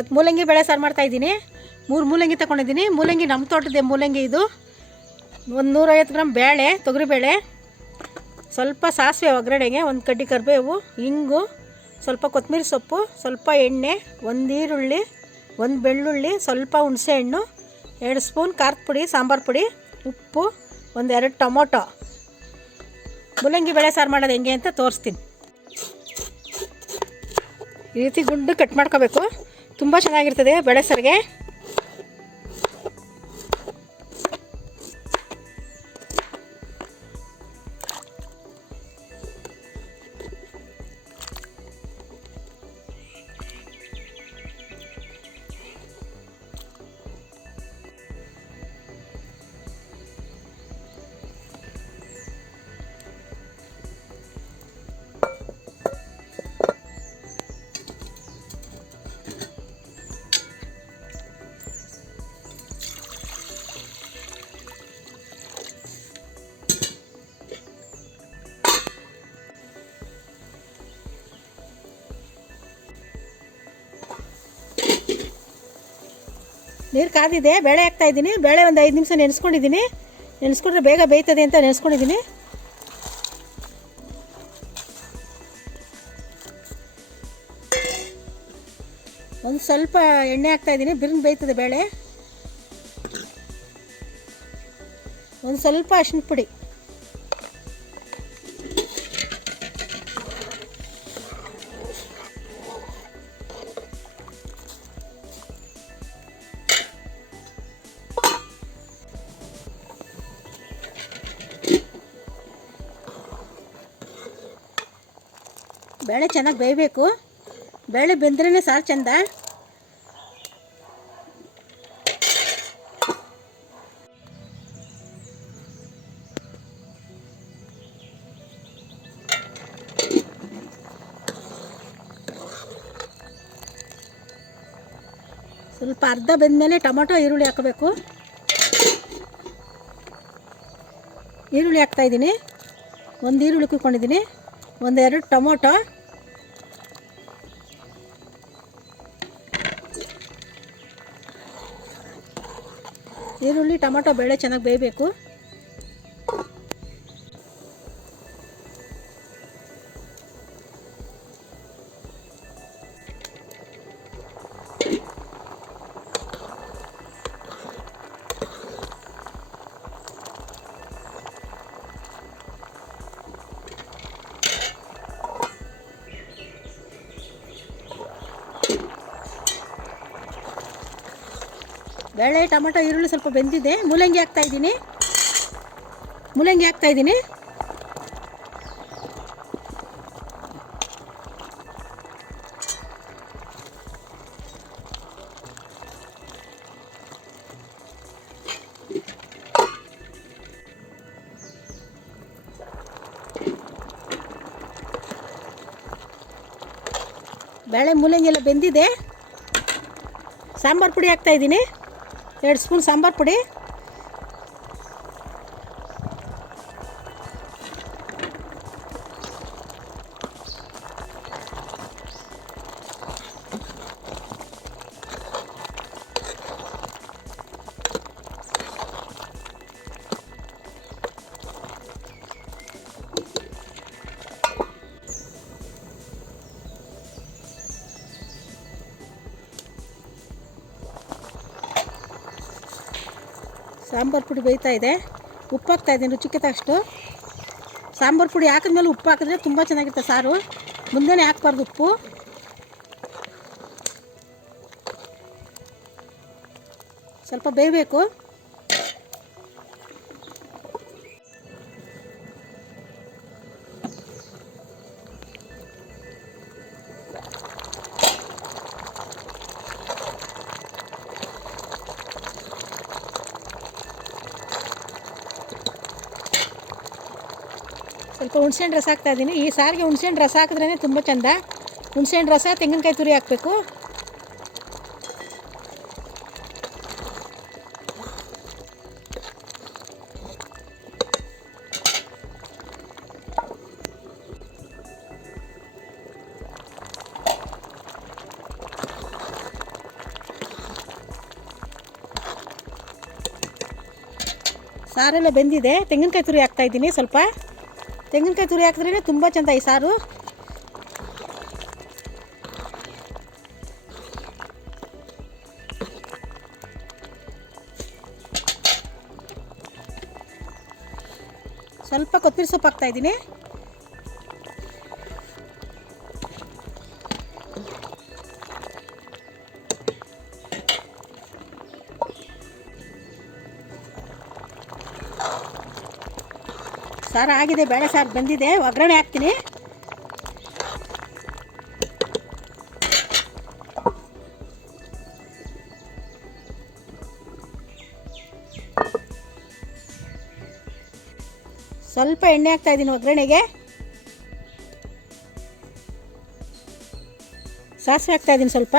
ಇವತ್ತು ಮೂಲಂಗಿ ಬೇಳೆ ಸಾರು ಮಾಡ್ತಾಯಿದ್ದೀನಿ. 3 ಮೂಲಂಗಿ ತಗೊಂಡಿದ್ದೀನಿ. ಮೂಲಂಗಿ ನಮ್ಮ ತೋಟದ ಮೂಲಂಗಿ ಇದು. ಒಂದು 150 ಗ್ರಾಮ್ ಬೇಳೆ, ತೊಗರಿಬೇಳೆ, ಸ್ವಲ್ಪ ಸಾಸಿವೆ ಒಗ್ಗರಣೆಗೆ, ಒಂದು ಕಡ್ಡಿ ಕರಿಬೇವು, ಇಂಗು, ಸ್ವಲ್ಪ ಕೊತ್ತಂಬರಿ ಸೊಪ್ಪು, ಸ್ವಲ್ಪ ಎಣ್ಣೆ, 1 ಈರುಳ್ಳಿ, 1 ಬೆಳ್ಳುಳ್ಳಿ, ಸ್ವಲ್ಪ ಹುಣಸೆಹಣ್ಣು, 2 ಸ್ಪೂನ್ ಖಾರದ ಪುಡಿ, ಸಾಂಬಾರು ಪುಡಿ, ಉಪ್ಪು, 1-2 ಟೊಮೊಟೊ. ಮೂಲಂಗಿ ಬೇಳೆ ಸಾರು ಮಾಡೋದು ಹೆಂಗೆ ಅಂತ ತೋರಿಸ್ತೀನಿ. ಈ ರೀತಿ ಗುಂಡು ಕಟ್ ಮಾಡ್ಕೋಬೇಕು. ತುಂಬ ಚೆನ್ನಾಗಿರ್ತದೆ ಬೇಳೆ ಸಾರಿಗೆ. ನೀರು ಕಾದಿದೆ, ಬೇಳೆ ಹಾಕ್ತಾಯಿದ್ದೀನಿ. ಬೇಳೆ ಒಂದು 5 ನಿಮಿಷ ನೆನೆಸ್ಕೊಂಡಿದ್ದೀನಿ. ನೆನೆಸ್ಕೊಂಡ್ರೆ ಬೇಗ ಬೇಯ್ತದೆ ಅಂತ ನೆನೆಸ್ಕೊಂಡಿದ್ದೀನಿ. ಒಂದು ಸ್ವಲ್ಪ ಎಣ್ಣೆ ಹಾಕ್ತಾಯಿದ್ದೀನಿ, ಬಿರ್ನ್ ಬೇಯ್ತದೆ ಬೇಳೆ. ಒಂದು ಸ್ವಲ್ಪ ಅರಿಶಿನ ಪುಡಿ, ಬೇಳೆ ಚೆನ್ನಾಗಿ ಬೇಯಬೇಕು. ಬೇಳೆ ಬೆಂದ್ರೇ ಸಾರು ಚೆಂದ. ಸ್ವಲ್ಪ ಅರ್ಧ ಬೆಂದಮೇಲೆ ಟೊಮೊಟೊ ಈರುಳ್ಳಿ ಹಾಕಬೇಕು. ಈರುಳ್ಳಿ ಹಾಕ್ತಾಯಿದ್ದೀನಿ. 1 ಈರುಳ್ಳಿ ಕುಯ್ಕೊಂಡಿದ್ದೀನಿ, 1-2 ಟೊಮೊಟೊ, ಈರುಳ್ಳಿ ಟೊಮೊಟೊ ಬೇಳೆ ಚೆನ್ನಾಗಿ ಬೇಯಬೇಕು. ಬೇಳೆ ಟೊಮೊಟೊ ಈರುಳ್ಳಿ ಸ್ವಲ್ಪ ಬೆಂದಿದೆ. ಮೂಲಂಗಿ ಹಾಕ್ತಾಯಿದ್ದೀನಿ. ಬೇಳೆ ಮೂಲಂಗಿ ಎಲ್ಲ ಬೆಂದಿದೆ. ಸಾಂಬಾರು ಪುಡಿ ಹಾಕ್ತಾಯಿದ್ದೀನಿ, 2 ಸ್ಪೂನ್ ಸಾಂಬಾರು ಪುಡಿ, ಸಾಂಬಾರು ಪುಡಿ ಬೇಯ್ತಾ ಇದೆ. ಉಪ್ಪು ಹಾಕ್ತಾಯಿದ್ದೀನಿ ರುಚಿಗೆ ತಕ್ಕಷ್ಟು. ಸಾಂಬಾರು ಪುಡಿ ಹಾಕಿದ್ಮೇಲೆ ಉಪ್ಪು ಹಾಕಿದ್ರೆ ತುಂಬ ಚೆನ್ನಾಗಿರುತ್ತೆ ಸಾರು. ಮುಂದೆನೇ ಹಾಕ್ಬಾರ್ದು ಉಪ್ಪು. ಸ್ವಲ್ಪ ಬೇಯಬೇಕು. ಸ್ವಲ್ಪ ಹುಣಸೆಹಣ್ಣು ರಸ ಹಾಕ್ತಾಯಿದ್ದೀನಿ. ಈ ಸಾರಿಗೆ ಹುಣಸೆಹಣ್ಣು ರಸ ಹಾಕಿದ್ರೇ ತುಂಬ ಚೆಂದ. ಹುಣಸೆಹಣ್ಣು ರಸ, ತೆಂಗಿನಕಾಯಿ ತುರಿ ಹಾಕಬೇಕು. ಸಾರೆಲ್ಲ ಬೆಂದಿದೆ. ತೆಂಗಿನಕಾಯಿ ತುರಿ ಹಾಕ್ತಾಯಿದ್ದೀನಿ. ಸ್ವಲ್ಪ ತೆಂಗಿನಕಾಯಿ ತುರಿ ಹಾಕಿದ್ರೇ ತುಂಬ ಚೆಂದ ಈ ಸಾರು. ಸ್ವಲ್ಪ ಕೊತ್ತಂಬರಿ ಸೊಪ್ಪು ಹಾಕ್ತಾಯಿದ್ದೀನಿ. ಸಾರು ಆಗಿದೆ, ಬೇಳೆ ಸಾರು ಬಂದಿದೆ. ಒಗ್ಗರಣೆ ಹಾಕ್ತೀನಿ. ಸ್ವಲ್ಪ ಎಣ್ಣೆ ಹಾಕ್ತಾಯಿದ್ದೀನಿ ಒಗ್ಗರಣೆಗೆ. ಸಾಸಿವೆ ಹಾಕ್ತಾಯಿದ್ದೀನಿ ಸ್ವಲ್ಪ.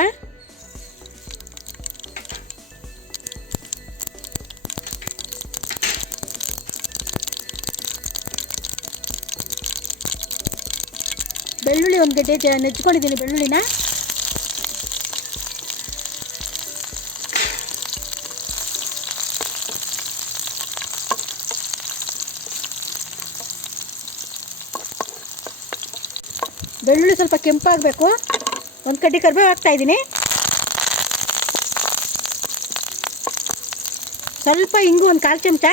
ಬೆಳ್ಳುಳ್ಳಿ ಒಂದು ಗಡ್ಡೆ ನೆಚ್ಕೊಂಡಿದ್ದೀನಿ ಬೆಳ್ಳುಳ್ಳಿನ. ಬೆಳ್ಳುಳ್ಳಿ ಸ್ವಲ್ಪ ಕೆಂಪಾಗಬೇಕು. ಒಂದು ಕಡ್ಡಿ ಕರಿಬೇವು ಹಾಕ್ತಾಯಿದ್ದೀನಿ. ಸ್ವಲ್ಪ ಇಂಗು ಒಂದು 1/4 ಚಮಚ.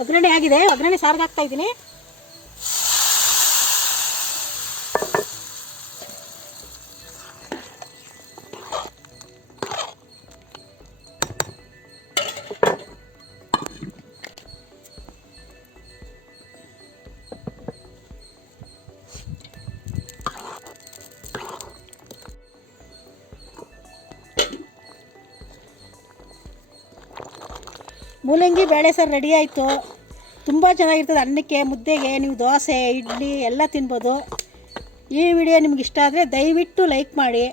ಒಗ್ಗರಣೆ ಆಗಿದೆ. ಒಗ್ಗರಣೆ ಸಾರಿಗೆ ಹಾಕ್ತಾಯಿದ್ದೀನಿ. ಮೂಲಂಗಿ ಬೇಳೆ ಸಾರು ರೆಡಿ ಆಯಿತು. ತುಂಬ ಚೆನ್ನಾಗಿರ್ತದೆ. ಅನ್ನಕ್ಕೆ, ಮುದ್ದೆಗೆ, ನೀವು ದೋಸೆ, ಇಡ್ಲಿ ಎಲ್ಲ ತಿನ್ಬೋದು. ಈ ವಿಡಿಯೋ ನಿಮ್ಗೆ ಇಷ್ಟ ಆದರೆ ದಯವಿಟ್ಟು ಲೈಕ್ ಮಾಡಿ.